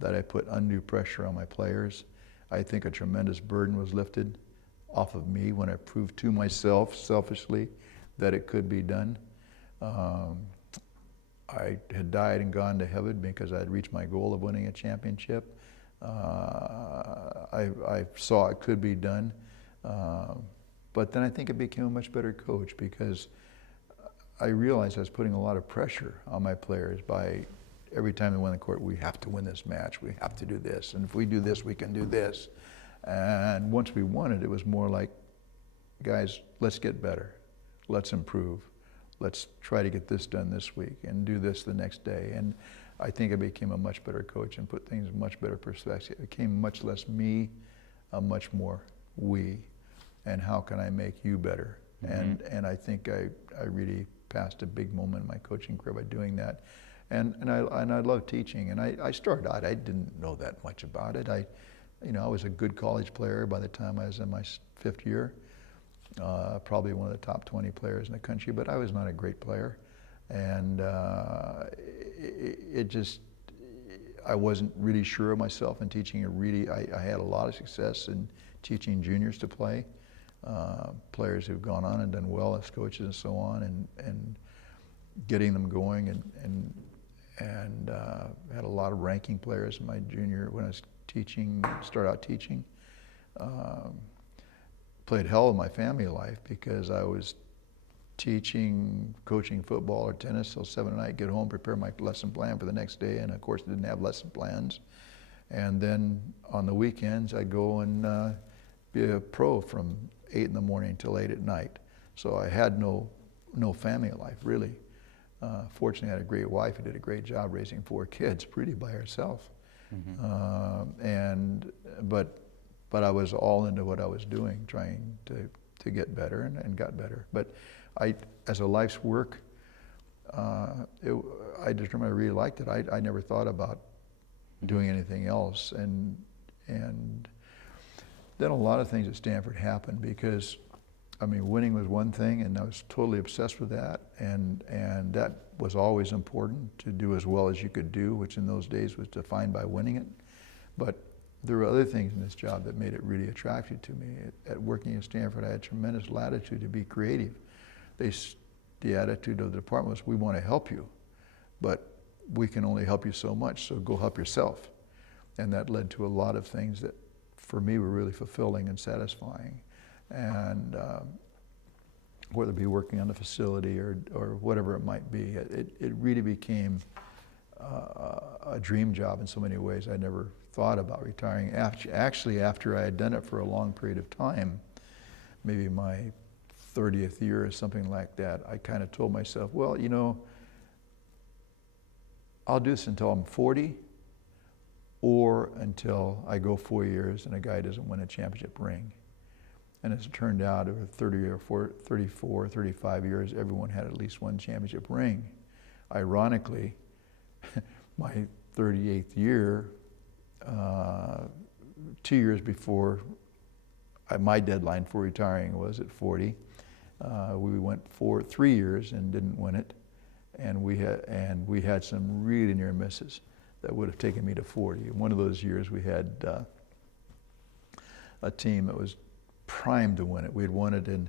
that I put undue pressure on my players. I think a tremendous burden was lifted off of me when I proved to myself, selfishly, that it could be done. I had died and gone to heaven because I had reached my goal of winning a championship. I saw it could be done. But then I think I became a much better coach because I realized I was putting a lot of pressure on my players by every time they went on the court, we have to win this match, we have to do this, and if we do this, we can do this. And once we won it, it was more like, guys, let's get better, let's improve, let's try to get this done this week and do this the next day. And I think I became a much better coach and put things in much better perspective. It became much less me, much more we, and how can I make you better? Mm-hmm. And I think I really passed a big moment in my coaching career by doing that. And I love teaching. And I started out, I didn't know that much about it. I was a good college player by the time I was in my 5th year. Probably one of the top 20 players in the country, but I was not a great player. And I wasn't really sure of myself in teaching. I had a lot of success in teaching juniors to play, players who've gone on and done well as coaches and so on, and getting them going, and had a lot of ranking players in my junior when I was started out teaching. Played hell in my family life because I was coaching football or tennis till 7 at night, get home, prepare my lesson plan for the next day, and of course didn't have lesson plans. And then on the weekends I'd go and be a pro from 8 in the morning till 8 at night. So I had no family life really. Fortunately I had a great wife who did a great job raising 4 kids pretty by herself. Mm-hmm. But I was all into what I was doing, trying to get better, and got better. But as a life's work, I determined I really liked it. I never thought about doing anything else. And then a lot of things at Stanford happened because, winning was one thing, and I was totally obsessed with that. And that was always important, to do as well as you could do, which in those days was defined by winning it. But there were other things in this job that made it really attractive to me. At working at Stanford, I had tremendous latitude to be creative. The attitude of the department was, we want to help you, but we can only help you so much, so go help yourself. And that led to a lot of things that, for me, were really fulfilling and satisfying. And whether it be working on the facility or whatever it might be, it really became a dream job in so many ways. I never thought about retiring. Actually, after I had done it for a long period of time, maybe my 30th year or something like that, I kind of told myself, well, I'll do this until I'm 40 or until I go 4 years and a guy doesn't win a championship ring. And as it turned out, over 34, 35 years, everyone had at least one championship ring. Ironically, my 38th year, 2 years before my deadline for retiring was at 40, we went for 3 years and didn't win it, and we had some really near misses that would have taken me to 40. And one of those years we had a team that was primed to win it. We had won it in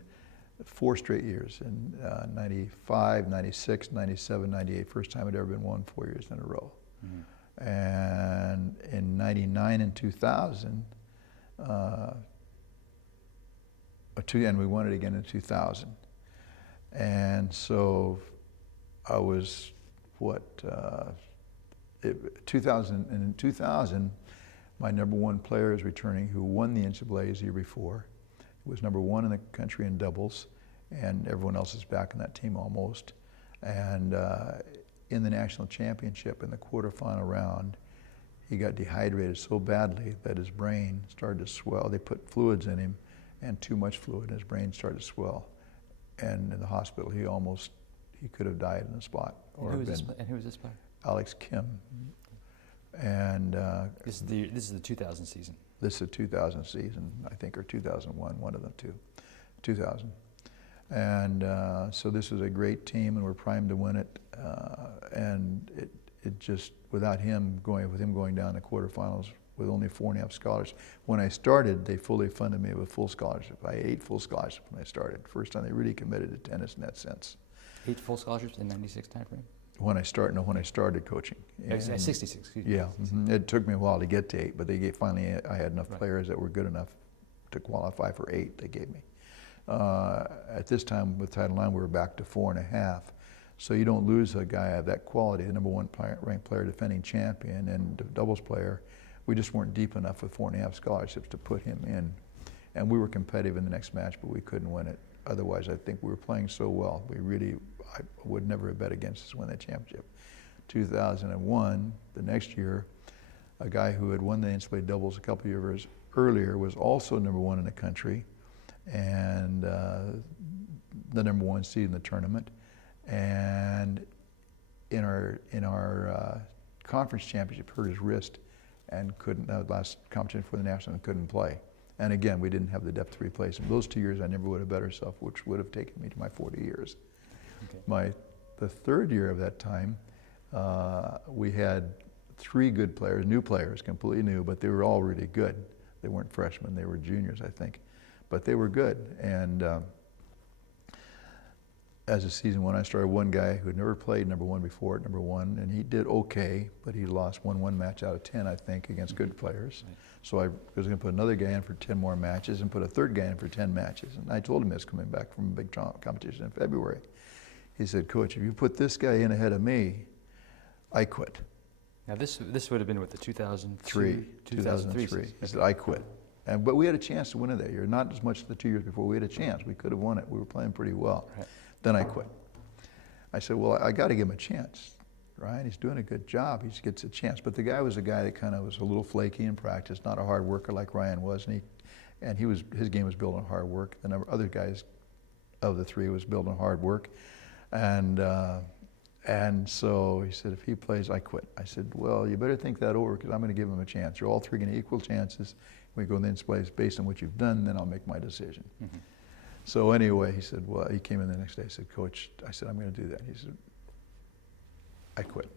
4 straight years, in 95, 96, 97, 98, first time it had ever been won 4 years in a row. Mm-hmm. And in 99 and 2000, and we won it again in 2000. And so I was, 2000, and in 2000, my number 1 player is returning, who won the NCAA's the year before. He was number 1 in the country in doubles, and everyone else is back in that team almost. And in the national championship, in the quarterfinal round, he got dehydrated so badly that his brain started to swell. They put fluids in him, and too much fluid, and his brain started to swell. And in the hospital, he could have died in the spot. And who was this player? Alex Kim. And this is the 2000 season. This is the 2000 season, I think, or 2001, one of the two. 2000. And so this was a great team, and we're primed to win it. And it just, with him going down the quarterfinals with only 4.5 scholars. When I started, they fully funded me with full scholarship. I had 8 full scholarships when I started. First time they really committed to tennis in that sense. 8 full scholarships in '96 timeframe? When I started coaching. 66, excuse me. Yeah, it took me a while to get to 8, but finally I had enough players that were good enough to qualify for 8, they gave me. At this time with Title IX, we were back to 4.5. So you don't lose a guy of that quality, the number 1 ranked player, defending champion, and the doubles player. We just weren't deep enough with 4.5 scholarships to put him in. And we were competitive in the next match, but we couldn't win it. Otherwise, I think we were playing so well. I would never have bet against us to win that championship. 2001, the next year, a guy who had won the NCAA doubles a couple years earlier was also #1 in the country, and the #1 seed in the tournament. And in our conference championship, hurt his wrist and couldn't, last competition for the national, and couldn't play. And again, we didn't have the depth to replace him. Those 2 years, I never would have bet ourselves, which would have taken me to my 40 years. Okay. The third year of that time, we had 3 good players, new players, completely new, but they were all really good. They weren't freshmen, they were juniors, I think. But they were good. And as the season went, I started one guy who had never played #1 before at #1, and he did okay, but he lost one match out of 10, I think, against good players. Right. So I was going to put another guy in for 10 more matches and put a third guy in for 10 matches. And I told him he was coming back from a big competition in February. He said, "Coach, if you put this guy in ahead of me, I quit." Now this would have been with the 2003. season. He said, "I quit." But we had a chance to win it that year. Not as much as the 2 years before. We had a chance. We could have won it. We were playing pretty well. Right. Then I quit. I said, well, I got to give him a chance, right? He's doing a good job. He gets a chance. But the guy was a guy that kind of was a little flaky in practice, not a hard worker like Ryan was, and his game was built on hard work. The other guys of the 3 was built on hard work, and so he said, if he plays, I quit. I said, well, you better think that over, because I'm going to give him a chance. You're all 3 going to equal chances. We go in the place based on what you've done, then I'll make my decision. Mm-hmm. So anyway, he said, well, he came in the next day. I said, Coach, I said, I'm going to do that. He said, I quit.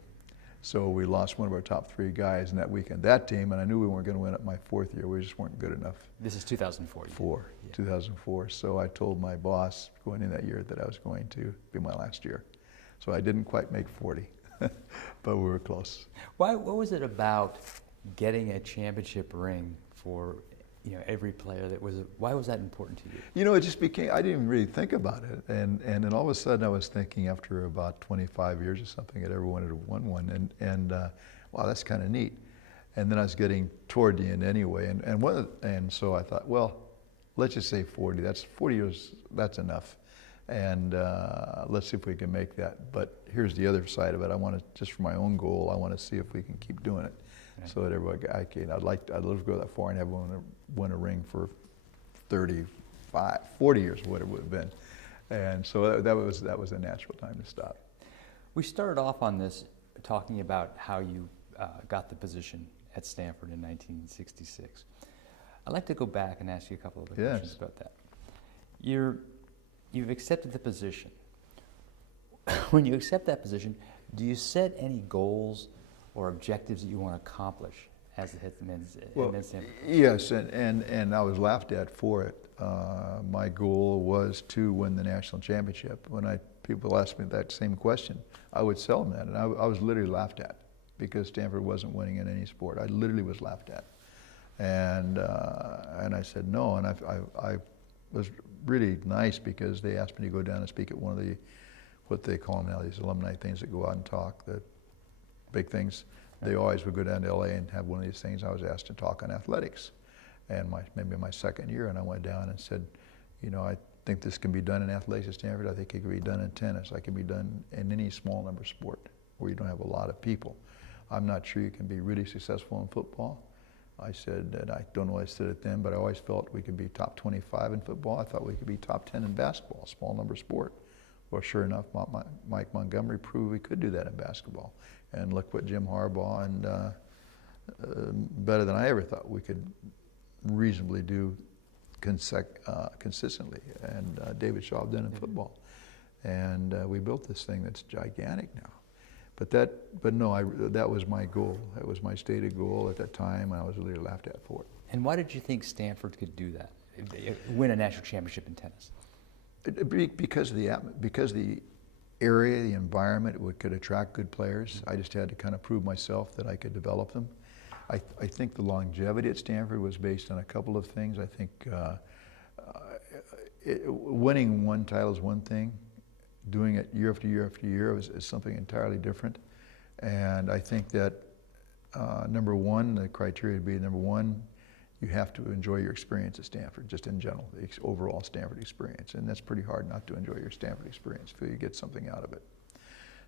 So we lost one of our top 3 guys in that weekend. That team, and I knew we weren't going to win it my 4th year. We just weren't good enough. This is 2004. 2004. So I told my boss going in that year that I was going to be my last year. So I didn't quite make 40, but we were close. What was it about getting a championship ring for every player why was that important to you? It just became, I didn't even really think about it. And then all of a sudden I was thinking after about 25 years or something, I'd ever wanted to win one. And wow, that's kind of neat. And then I was getting toward the end anyway. And so I thought, well, let's just say 40. That's 40 years, that's enough. And let's see if we can make that. But here's the other side of it. I want to, just for my own goal, I want to see if we can keep doing it. Right. So that everybody, I'd love to go that far and have won a ring for 35, 40 years, what it would have been. And so that was a natural time to stop. We started off on this talking about how you got the position at Stanford in 1966. I'd like to go back and ask you a couple of questions about that. You've accepted the position. When you accept that position, do you set any goals or objectives that you want to accomplish as the head men's Stanford? Yes, and I was laughed at for it. My goal was to win the national championship. When people asked me that same question, I would tell them that, and I was literally laughed at because Stanford wasn't winning in any sport. I literally was laughed at, and I said no, and I was really nice because they asked me to go down and speak at one of the, what they call them now, these alumni things that go out and talk, the big things. They always would go down to LA and have one of these things. I was asked to talk on athletics, and maybe my 2nd year, and I went down and said, I think this can be done in athletics at Stanford. I think it can be done in tennis. I can be done in any small number sport where you don't have a lot of people. I'm not sure you can be really successful in football. I said that I don't know what I said it then, but I always felt we could be top 25 in football. I thought we could be top 10 in basketball, a small number sport. Well, sure enough, Mike Montgomery proved we could do that in basketball. And look what Jim Harbaugh and better than I ever thought we could reasonably do consistently. And David Shaw done in football. And we built this thing that's gigantic now. But no, that was my goal. That was my stated goal at that time, and I was really laughed at for it. And why did you think Stanford could do that, win a national championship in tennis? Because of the area, the environment, it could attract good players. I just had to kind of prove myself that I could develop them. I think the longevity at Stanford was based on a couple of things. I think winning one title is one thing. Doing it year after year after year is something entirely different. And I think that number one, the criteria would be number one, you have to enjoy your experience at Stanford, just in general, the overall Stanford experience. And that's pretty hard not to enjoy your Stanford experience, feel you get something out of it.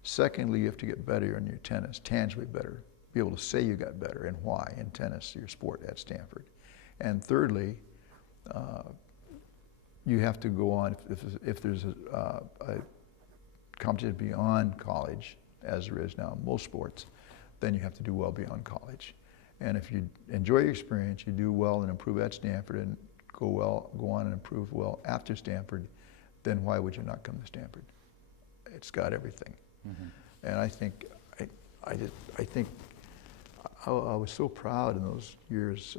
Secondly, you have to get better in your tennis, tangibly better, be able to say you got better and why in tennis, your sport at Stanford. And thirdly, you have to go on, if there's a competition beyond college, as there is now in most sports, then you have to do well beyond college. And if you enjoy your experience, you do well and improve at Stanford and go on and improve well after Stanford, then why would you not come to Stanford? It's got everything. Mm-hmm. And I think, I was so proud in those years.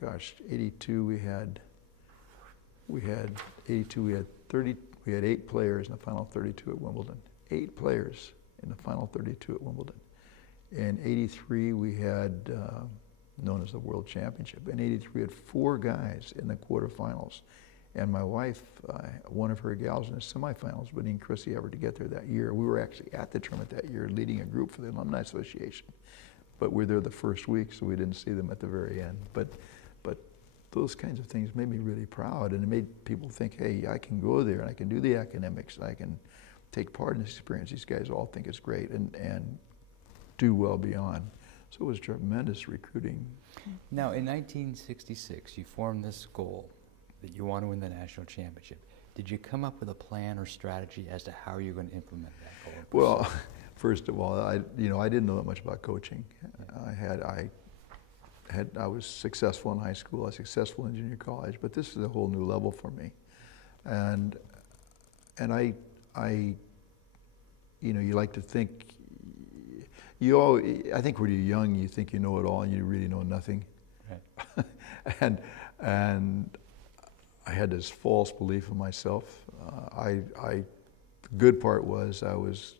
82 we had 8 players in the final 32 at Wimbledon. 8 players in the final 32 at Wimbledon. In 83 we had, known as the World Championship. In 83 we had 4 guys in the quarterfinals. And my wife, one of her gals in the semifinals, winning Chrissy Everett to get there that year. We were actually at the tournament that year leading a group for the Alumni Association. But we were there the first week, so we didn't see them at the very end. But those kinds of things made me really proud, and it made people think, hey, I can go there and I can do the academics and I can take part in this experience. These guys all think it's great and do well beyond. So it was tremendous recruiting. Now, in 1966, you formed this goal that you want to win the national championship. Did you come up with a plan or strategy as to how you're going to implement that goal? Well, first of all, I didn't know that much about coaching. I was successful in high school, I was successful in junior college, but this is a whole new level for me. And I you like to think, I think when you're young, you think you know it all and you really know nothing. Right. and I had this false belief in myself. The good part was I was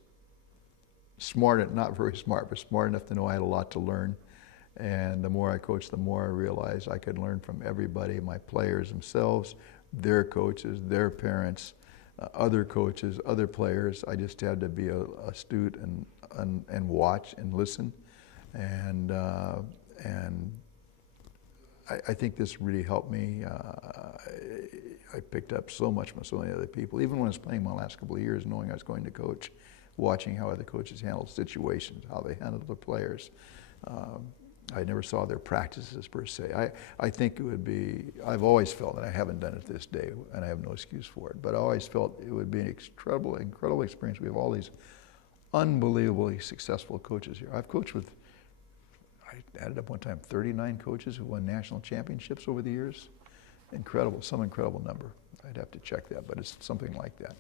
smart, not very smart, but smart enough to know I had a lot to learn. And the more I coached, the more I realized I could learn from everybody, my players themselves, their coaches, their parents, other coaches, other players. I just had to be astute and watch and listen. And I think this really helped me. I picked up so much from so many other people. Even when I was playing my last couple of years, knowing I was going to coach, watching how other coaches handled situations, how they handled the players. I never saw their practices per se. I think it would be, I've always felt, and I haven't done it this day, and I have no excuse for it, but I always felt it would be an incredible experience. We have all these unbelievably successful coaches here. I've coached with, I added up one time, 39 coaches who won national championships over the years. Incredible, some incredible number. I'd have to check that, but it's something like that.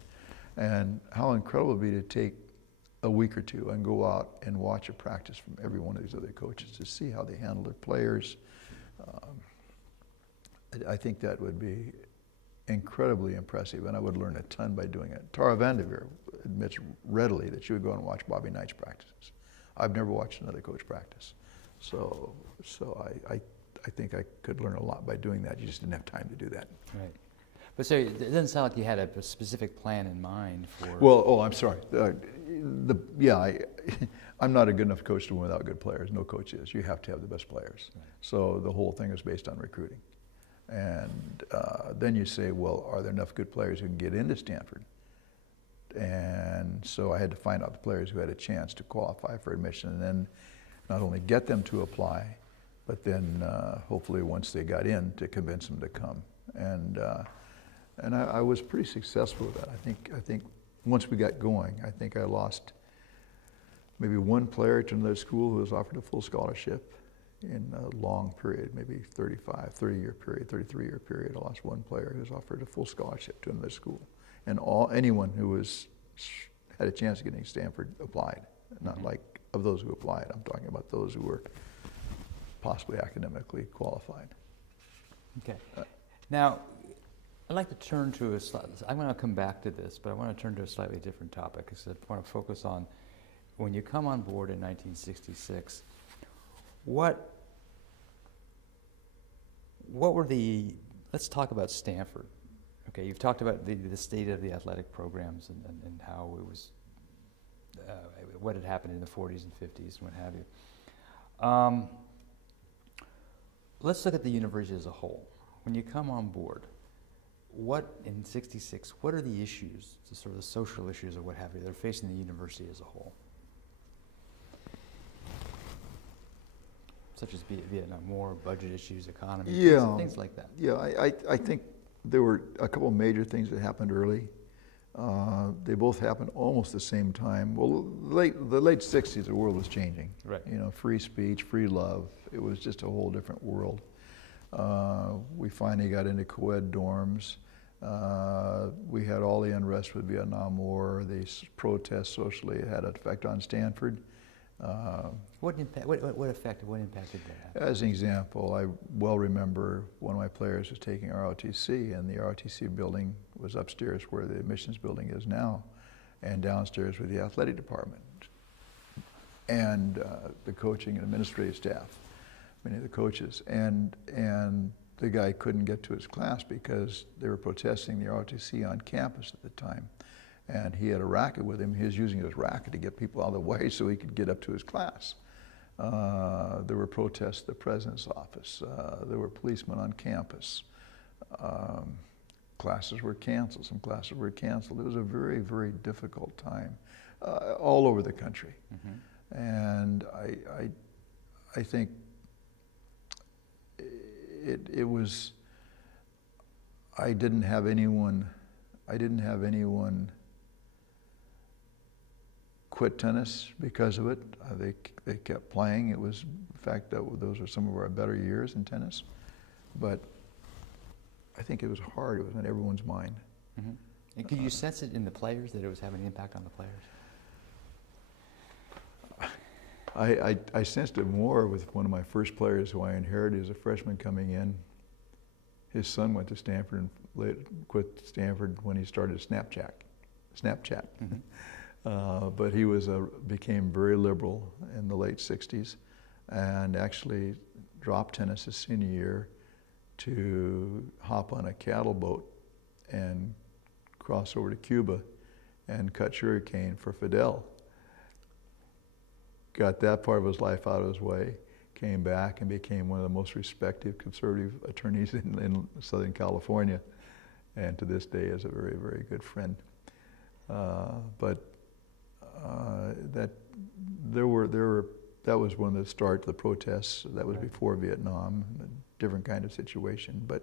And how incredible it would be to take a week or two and go out and watch a practice from every one of these other coaches to see how they handle their players. I think that would be incredibly impressive, and I would learn a ton by doing it. Tara Vanderveer admits readily that she would go and watch Bobby Knight's practices. I've never watched another coach practice. So I think I could learn a lot by doing that. You just didn't have time to do that. Right. But so it doesn't sound like you had a specific plan in mind for... Well, I'm sorry. I'm not a good enough coach to win without good players. No coach is. You have to have the best players. Right. So the whole thing is based on recruiting. And then you say, well, are there enough good players who can get into Stanford? And so I had to find out the players who had a chance to qualify for admission, and then not only get them to apply, but then hopefully once they got in, to convince them to come. And I was pretty successful with that. I think once we got going, I think I lost maybe one player to another school who was offered a full scholarship in a long period, maybe 30-year period, 33-year period. I lost one player who was offered a full scholarship to another school. And anyone who had a chance of getting Stanford applied. Not like of those who applied, I'm talking about those who were possibly academically qualified. Okay. Now, I'd like to turn to I'm going to come back to this, but I want to turn to a slightly different topic, because I want to focus on when you come on board in 1966, what were let's talk about Stanford. Okay, you've talked about the state of the athletic programs and how it was, what had happened in the 40s and 50s and what have you. let's look at the university as a whole. When you come on board, what in '66, what are the issues, the sort of the social issues or what have you, that are facing the university as a whole? Such as Vietnam War, budget issues, economy, things like that. Yeah, I think there were a couple of major things that happened early. They both happened almost the same time. Well, the late 60s, the world was changing. Right. You know, free speech, free love. It was just a whole different world. We finally got into co-ed dorms. We had all the unrest with Vietnam War. The protests socially had an effect on Stanford. What effect did that have? As an example, I well remember one of my players was taking ROTC, and the ROTC building was upstairs where the admissions building is now, and downstairs with the athletic department, and the coaching and administrative staff, many of the coaches, and the guy couldn't get to his class because they were protesting the ROTC on campus at the time. And he had a racket with him. He was using his racket to get people out of the way so he could get up to his class. There were protests at the president's office. There were policemen on campus. Classes were canceled. Some classes were canceled. It was a very, very difficult time all over the country. Mm-hmm. And I think it was, I didn't have anyone quit tennis because of it. They kept playing. It was, in fact, those were some of our better years in tennis. But I think it was hard. It was on everyone's mind. Mm-hmm. And could you sense it in the players, that it was having an impact on the players? I sensed it more with one of my first players who I inherited as a freshman coming in. His son went to Stanford and quit Stanford when he started Snapchat. Mm-hmm. But he became very liberal in the late 60s and actually dropped tennis his senior year to hop on a cattle boat and cross over to Cuba and cut sugarcane for Fidel. Got that part of his life out of his way, came back and became one of the most respected conservative attorneys in Southern California, and to this day is a very, very good friend. That was when the start of the protests. That was before Vietnam, a different kind of situation. But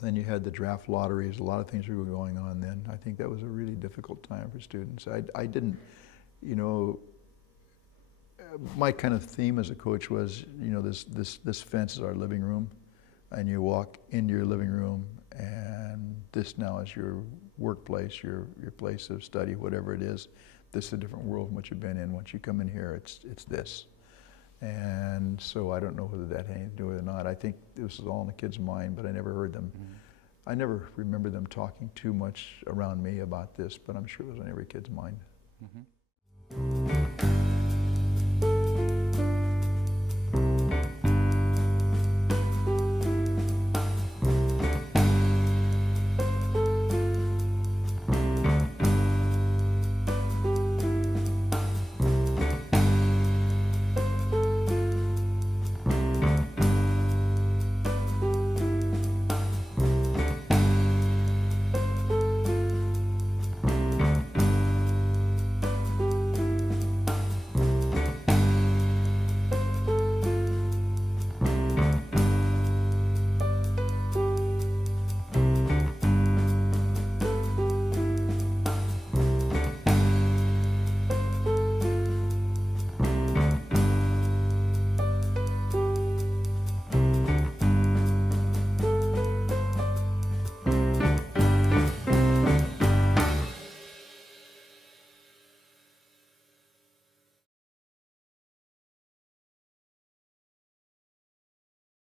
then you had the draft lotteries. A lot of things were going on then. I think that was a really difficult time for students. I didn't, you know, my kind of theme as a coach was, you know, this fence is our living room, and you walk into your living room, and this now is your workplace, your place of study, whatever it is. This is a different world from what you've been in. Once you come in here, it's this. And so I don't know whether that had anything to do with it or not. I think this was all in the kids' mind, but I never heard them. Mm-hmm. I never remember them talking too much around me about this, but I'm sure it was on every kid's mind. Mm-hmm.